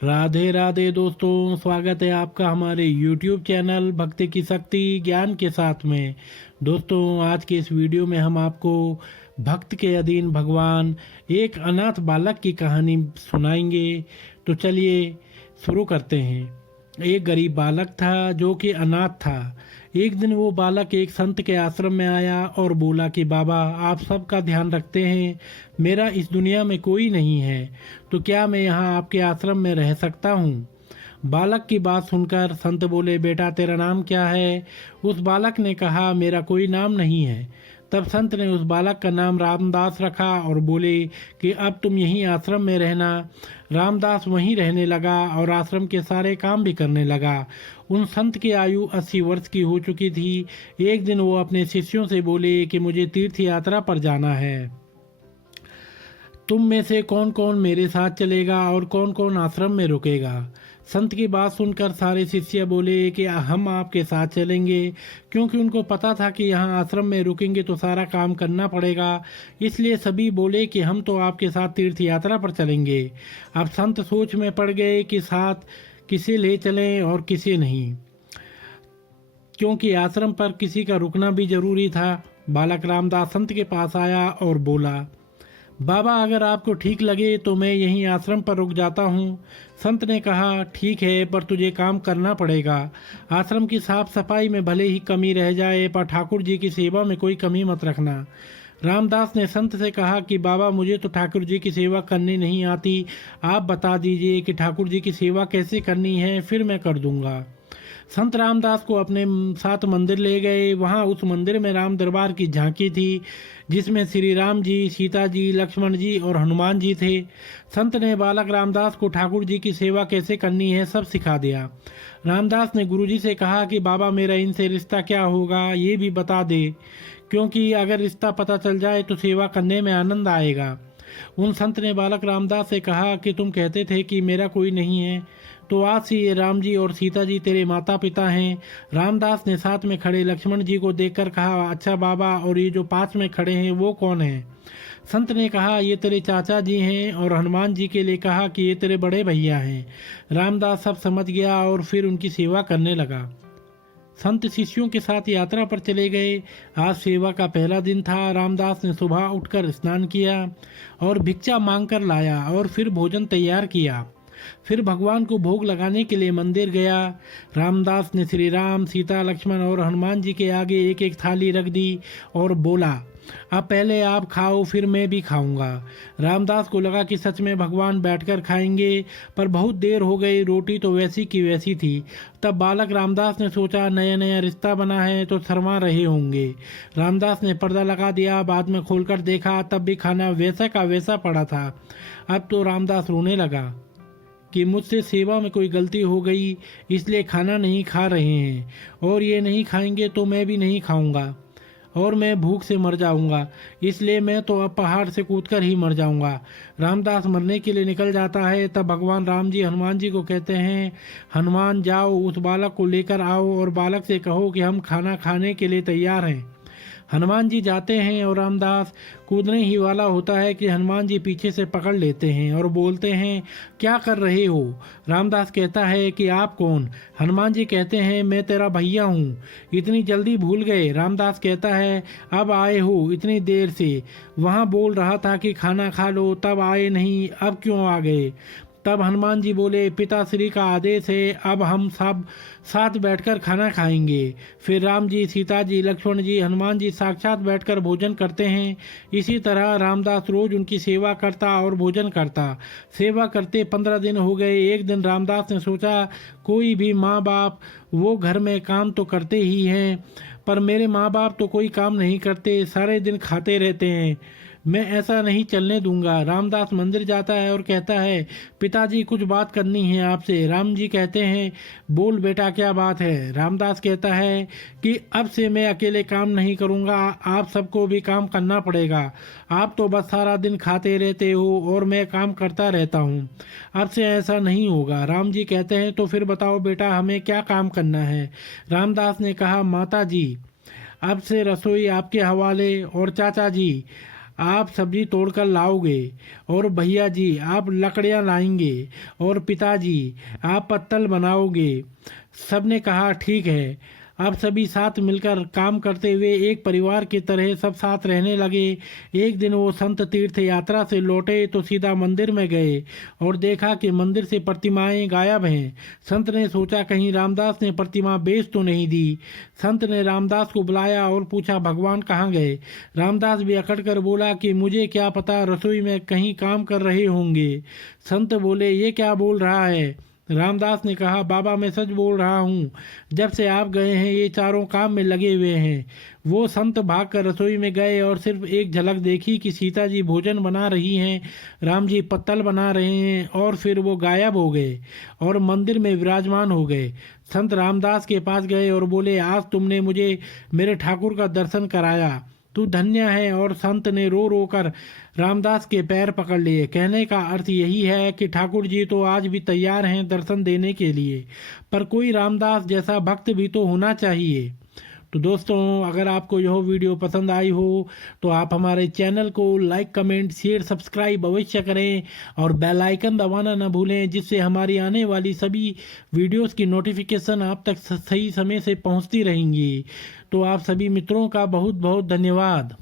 राधे राधे दोस्तों, स्वागत है आपका हमारे YouTube चैनल भक्ति की शक्ति ज्ञान के साथ में। दोस्तों, आज के इस वीडियो में हम आपको भक्त के अधीन भगवान एक अनाथ बालक की कहानी सुनाएंगे। तो चलिए शुरू करते हैं। एक गरीब बालक था जो कि अनाथ था। एक दिन वो बालक एक संत के आश्रम में आया और बोला कि बाबा, आप सबका ध्यान रखते हैं, मेरा इस दुनिया में कोई नहीं है, तो क्या मैं यहाँ आपके आश्रम में रह सकता हूँ? बालक की बात सुनकर संत बोले, बेटा तेरा नाम क्या है? उस बालक ने कहा, मेरा कोई नाम नहीं है। तब संत ने उस बालक का नाम रामदास रखा और बोले कि अब तुम यहीं आश्रम में रहना। रामदास वहीं रहने लगा और आश्रम के सारे काम भी करने लगा। उन संत की आयु 80 वर्ष की हो चुकी थी। एक दिन वो अपने शिष्यों से बोले कि मुझे तीर्थ यात्रा पर जाना है। तुम में से कौन कौन मेरे साथ चलेगा और कौन कौन आश्रम में रुकेगा? संत की बात सुनकर सारे शिष्य बोले कि हम आपके साथ चलेंगे, क्योंकि उनको पता था कि यहाँ आश्रम में रुकेंगे तो सारा काम करना पड़ेगा। इसलिए सभी बोले कि हम तो आपके साथ तीर्थ यात्रा पर चलेंगे। अब संत सोच में पड़ गए कि साथ किसे ले चलें और किसे नहीं, क्योंकि आश्रम पर किसी का रुकना भी जरूरी था। बालक रामदास संत के पास आया और बोला, बाबा, अगर आपको ठीक लगे तो मैं यहीं आश्रम पर रुक जाता हूँ। संत ने कहा, ठीक है, पर तुझे काम करना पड़ेगा। आश्रम की साफ सफाई में भले ही कमी रह जाए, पर ठाकुर जी की सेवा में कोई कमी मत रखना। रामदास ने संत से कहा कि बाबा, मुझे तो ठाकुर जी की सेवा करनी नहीं आती, आप बता दीजिए कि ठाकुर जी की सेवा कैसे करनी है, फिर मैं कर दूंगा। संत रामदास को अपने साथ मंदिर ले गए। वहां उस मंदिर में राम दरबार की झांकी थी, जिसमें श्री राम जी, सीता जी, लक्ष्मण जी और हनुमान जी थे। संत ने बालक रामदास को ठाकुर जी की सेवा कैसे करनी है सब सिखा दिया। रामदास ने गुरुजी से कहा कि बाबा, मेरा इनसे रिश्ता क्या होगा ये भी बता दे, क्योंकि अगर रिश्ता पता चल जाए तो सेवा करने में आनंद आएगा। उन संत ने बालक रामदास से कहा कि तुम कहते थे कि मेरा कोई नहीं है, तो आज से ये राम जी और सीता जी तेरे माता पिता हैं। रामदास ने साथ में खड़े लक्ष्मण जी को देखकर कहा, अच्छा बाबा, और ये जो पास में खड़े हैं वो कौन हैं? संत ने कहा, ये तेरे चाचा जी हैं, और हनुमान जी के लिए कहा कि ये तेरे बड़े भैया हैं। रामदास सब समझ गया और फिर उनकी सेवा करने लगा। संत शिष्यों के साथ यात्रा पर चले गए। आज सेवा का पहला दिन था। रामदास ने सुबह उठकर स्नान किया और भिक्षा मांगकर लाया और फिर भोजन तैयार किया। फिर भगवान को भोग लगाने के लिए मंदिर गया। रामदास ने श्री राम, सीता, लक्ष्मण और हनुमान जी के आगे एक एक थाली रख दी और बोला, अब पहले आप खाओ, फिर मैं भी खाऊंगा। रामदास को लगा कि सच में भगवान बैठकर खाएंगे, पर बहुत देर हो गई, रोटी तो वैसी की वैसी थी। तब बालक रामदास ने सोचा, नया नया रिश्ता बना है तो शर्मा रहे होंगे। रामदास ने पर्दा लगा दिया। बाद में खोलकर देखा, तब भी खाना वैसा का वैसा पड़ा था। अब तो रामदास रोने लगा कि मुझसे सेवा में कोई गलती हो गई, इसलिए खाना नहीं खा रहे हैं, और ये नहीं खाएंगे तो मैं भी नहीं खाऊंगा, और मैं भूख से मर जाऊंगा, इसलिए मैं तो अब पहाड़ से कूदकर ही मर जाऊंगा। रामदास मरने के लिए निकल जाता है। तब भगवान राम जी हनुमान जी को कहते हैं, हनुमान, जाओ उस बालक को लेकर आओ और बालक से कहो कि हम खाना खाने के लिए तैयार हैं। हनुमान जी जाते हैं और रामदास कूदने ही वाला होता है कि हनुमान जी पीछे से पकड़ लेते हैं और बोलते हैं, क्या कर रहे हो? रामदास कहता है कि आप कौन? हनुमान जी कहते हैं, मैं तेरा भैया हूँ, इतनी जल्दी भूल गए? रामदास कहता है, अब आए हो इतनी देर से, वहाँ बोल रहा था कि खाना खा लो, तब आए नहीं, अब क्यों आ गए? तब हनुमान जी बोले, पिताश्री का आदेश है, अब हम सब साथ बैठकर खाना खाएंगे। फिर राम जी, सीता जी, लक्ष्मण जी, हनुमान जी साक्षात बैठकर भोजन करते हैं। इसी तरह रामदास रोज उनकी सेवा करता और भोजन करता। सेवा करते 15 दिन हो गए। एक दिन रामदास ने सोचा, कोई भी माँ बाप वो घर में काम तो करते ही हैं, पर मेरे माँ बाप तो कोई काम नहीं करते, सारे दिन खाते रहते हैं, मैं ऐसा नहीं चलने दूंगा। रामदास मंदिर जाता है और कहता है, पिताजी कुछ बात करनी है आपसे। राम जी कहते हैं, बोल बेटा, क्या बात है? रामदास कहता है कि अब से मैं अकेले काम नहीं करूंगा, आप सबको भी काम करना पड़ेगा। आप तो बस सारा दिन खाते रहते हो और मैं काम करता रहता हूँ, अब से ऐसा नहीं होगा। राम जी कहते हैं, तो फिर बताओ बेटा, हमें क्या काम करना है? रामदास ने कहा, माता जी, अब से रसोई आपके हवाले, और चाचा जी, आप सब्जी तोड़कर लाओगे, और भैया जी आप लकड़ियाँ लाएंगे, और पिताजी आप पत्तल बनाओगे। सबने कहा ठीक है। अब सभी साथ मिलकर काम करते हुए एक परिवार की तरह सब साथ रहने लगे। एक दिन वो संत तीर्थ यात्रा से लौटे तो सीधा मंदिर में गए और देखा कि मंदिर से प्रतिमाएं गायब हैं। संत ने सोचा कहीं रामदास ने प्रतिमा बेच तो नहीं दी। संत ने रामदास को बुलाया और पूछा भगवान कहाँ गए। रामदास भी अकड़ कर बोला कि मुझे क्या पता, रसोई में कहीं काम कर रहे होंगे। संत बोले ये क्या बोल रहा है। रामदास ने कहा बाबा मैं सच बोल रहा हूँ, जब से आप गए हैं ये चारों काम में लगे हुए हैं। वो संत भागकर रसोई में गए और सिर्फ एक झलक देखी कि सीता जी भोजन बना रही हैं, राम जी पत्तल बना रहे हैं, और फिर वो गायब हो गए और मंदिर में विराजमान हो गए। संत रामदास के पास गए और बोले आज तुमने मुझे मेरे ठाकुर का दर्शन कराया, तू धन्य है। और संत ने रो रो कर रामदास के पैर पकड़ लिए। कहने का अर्थ यही है कि ठाकुर जी तो आज भी तैयार हैं दर्शन देने के लिए, पर कोई रामदास जैसा भक्त भी तो होना चाहिए। तो दोस्तों अगर आपको यह वीडियो पसंद आई हो तो आप हमारे चैनल को लाइक कमेंट शेयर सब्सक्राइब अवश्य करें और बेल आइकन दबाना न भूलें, जिससे हमारी आने वाली सभी वीडियोस की नोटिफिकेशन आप तक सही समय से पहुंचती रहेंगी। तो आप सभी मित्रों का बहुत बहुत धन्यवाद।